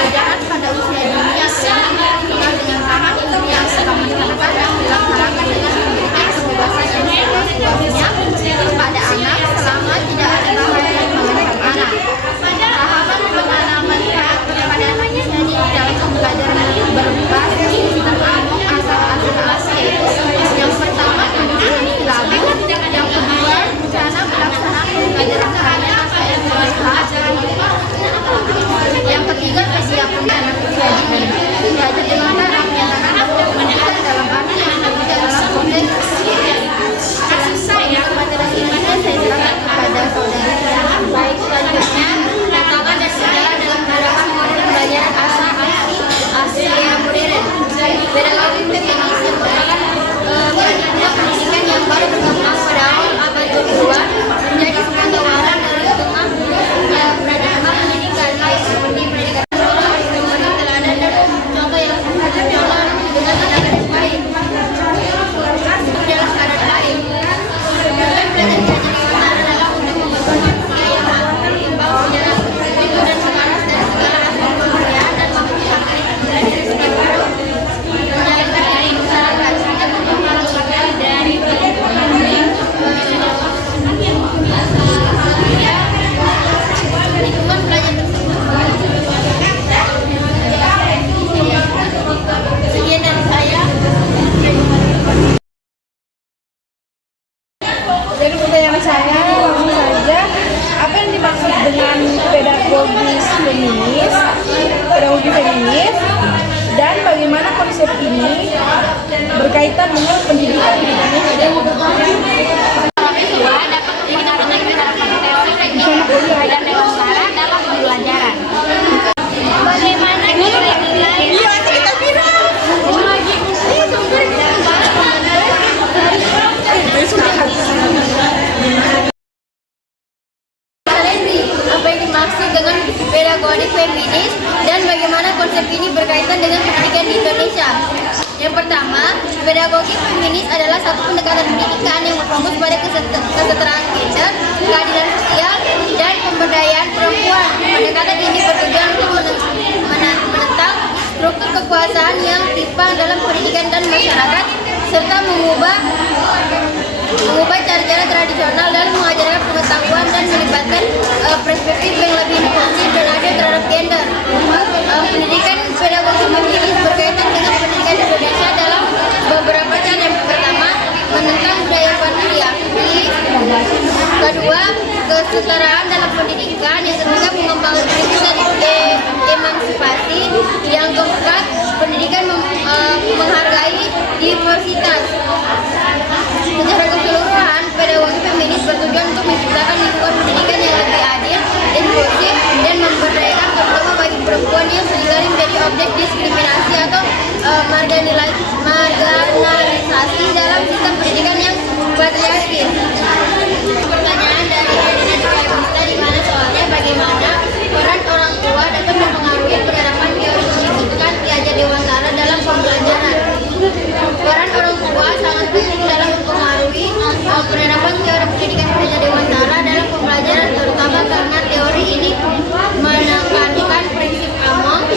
pembelajaran pada usia dini yang dikenal dengan nama induk yang seakan-akan yang dilaksanakan dengan memberikan kebebasan yang seluas-luasnya kepada anak selama tidak ada hal yang mengancam anak. Tahapan pengalaman kepada anak usia dini dalam pembelajaran berbasis sistem AMOK asal yaitu yang pertama penyusunan silabus, yang kedua rencana pelaksanaan pembelajaran harian yang ketiga persiapan anak usia dini. Belajar dengan cara menyatakan bahwa pendidikan dalam arti yang berbeda dalam konteks saya materi ini saya serahkan kepada saudara. Baik, selanjutnya tantangan dan kendala dalam menerapkan model pembelajaran Asia modern. Pedagogi feminis yang merupakan pendidikan yang baru berkembang pada awal abad ke-2 menjadi sebuah tawaran dari tengah beragam pendidikan lain seperti pendidikan teladan dan contoh yang berjalan dengan anak-anak baik dalam keadaan baik. Belajar adalah untuk membangun manusia yang berimbang secara itu dan selaras dari segala aspek kebudayaan dan menghargai diri sebagai menjalankan diri masyarakat dari lingkungan belajar tersebut. Sekian dari saya. Jadi pertanyaan saya langsung saja, apa yang dimaksud dengan pedagogi feminis, dan bagaimana konsep ini berkaitan dengan pendidikan di Indonesia? Siswa dapat menggunakan belajar dewasa dalam pembelajaran. Bagaimana apa yang dimaksud dengan pedagogi feminis dan bagaimana konsep ini berkaitan dengan pendidikan di Indonesia? Yang pertama, pedagogi feminis adalah satu pendekatan pendidikan yang berfokus pada kesetaraan gender, keadilan sosial, dan pemberdayaan perempuan. Pendekatan ini bertujuan untuk menentang struktur kekuasaan yang timpang dalam pendidikan dan masyarakat, serta mengubah cara-cara tradisional dalam mengajarkan pengetahuan dan melibatkan perspektif yang lebih inklusif dan adil terhadap gender. Pendidikan pedagogi feminis berkaitan dengan pendidikan Indonesia dalam beberapa cara. Yang pertama, menentang budaya patriarki. Kedua, kesetaraan dalam pendidikan. Yang ketiga, mengembangkan prinsip emansipasi. Yang keempat, pendidikan menghargai diversitas. Secara keseluruhan, pedagogi feminis bertujuan untuk menciptakan lingkungan pendidikan yang lebih adil, inklusif, dan memberdayakan terutama bagi perempuan yang seringkali menjadi objek diskriminasi atau marginalisasi dalam sistem pendidikan yang patriarki. Pertanyaan dari Adina Dika, di mana soalnya bagaimana peran orang tua dapat mempengaruhi penerapan teori pendidikan Ki Hajar Dewantara dalam pembelajaran. Peran orang tua sangat penting dalam mempengaruhi penerapan teori pendidikan Ki Hajar Dewantara dalam pembelajaran, terutama karena teori ini menekankan prinsip AMOK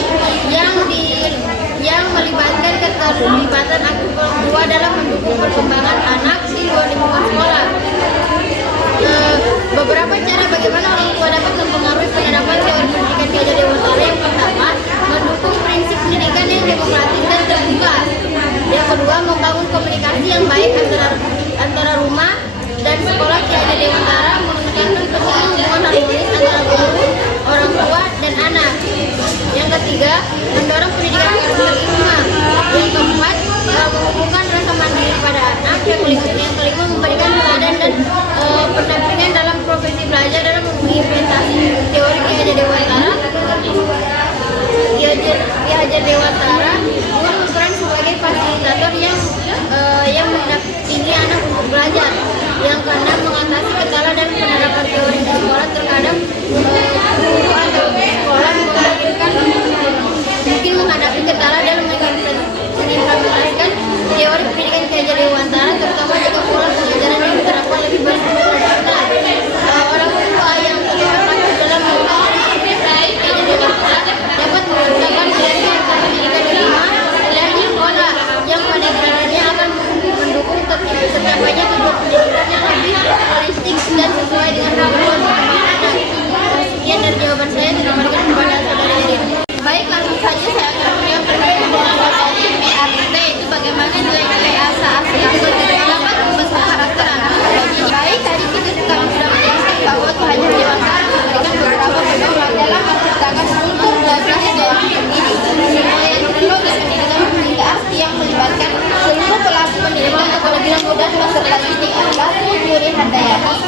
yang melibatkan keterlibatan aktif orang tua dalam mendukung perkembangan anak di luar lingkungan sekolah. Beberapa cara bagaimana orang tua dapat mempengaruhi penerapan teori pendidikan Ki Hajar Dewantara. Yang pertama, mendukung prinsip pendidikan yang demokratis dan terbuka. Yang kedua, membangun komunikasi yang baik antara rumah dan sekolah. Ki Hajar Dewantara menekankan pentingnya hubungan harmonis antara guru, orang tua, dan anak. Yang ketiga, mendorong pendidikan karakter. Yang keempat, menumbuhkan rasa mandiri pada anak. Yang kelima, memberikan teladan dan pendampingan dalam profesi belajar dalam mengimplementasi teori Ki Hajar Dewantara. Ki Hajar Dewantara juga berperan sebagai fasilitator yang mendampingi anak untuk belajar. Yang keenam, mengatasi kendala dan penerapan teori di sekolah. Terkadang guru atau sekolah mungkin menghadapi kendala dalam mengimplementasikan teori pendidikan Ki Hajar Dewantara, terutama jika pola pengajaran yang diterapkan lebih bersifat tradisional. Orang tua yang terlibat dalam mengembangkan Ki Hajar Dewantara dapat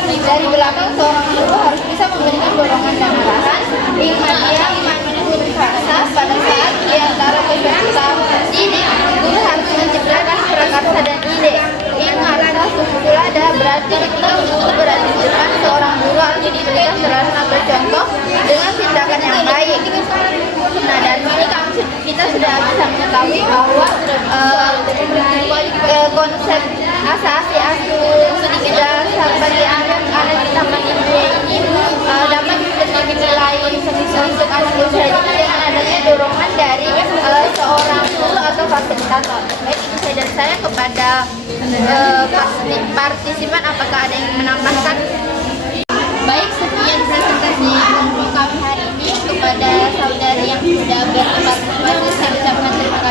Dari belakang seorang guru harus bisa memberikan dorongan dan arahan. Ingat dia rasa pada saat di antara peserta didik, guru harus menciptakan prakarsa dan ide. Ingat, sukkulada berarti ketika guru berada di depan seorang guru harus diberikan saran atau contoh dengan tindakan yang baik. Nah, dari sini kita sudah bisa mengetahui bahwa konsep asasi asuh dasar bagi anak-anak di taman India ini dapat menjadi nilai untuk anak usia dini dengan adanya dorongan dari seorang guru atau fasilitator. Baik, itu saja dari saya kepada partisipan. Apakah ada yang menambahkan? Baik, sekian presentasi kelompok kami hari ini. Kepada saudari yang sudah berpartisipasi, saya ucapkan terima kasih.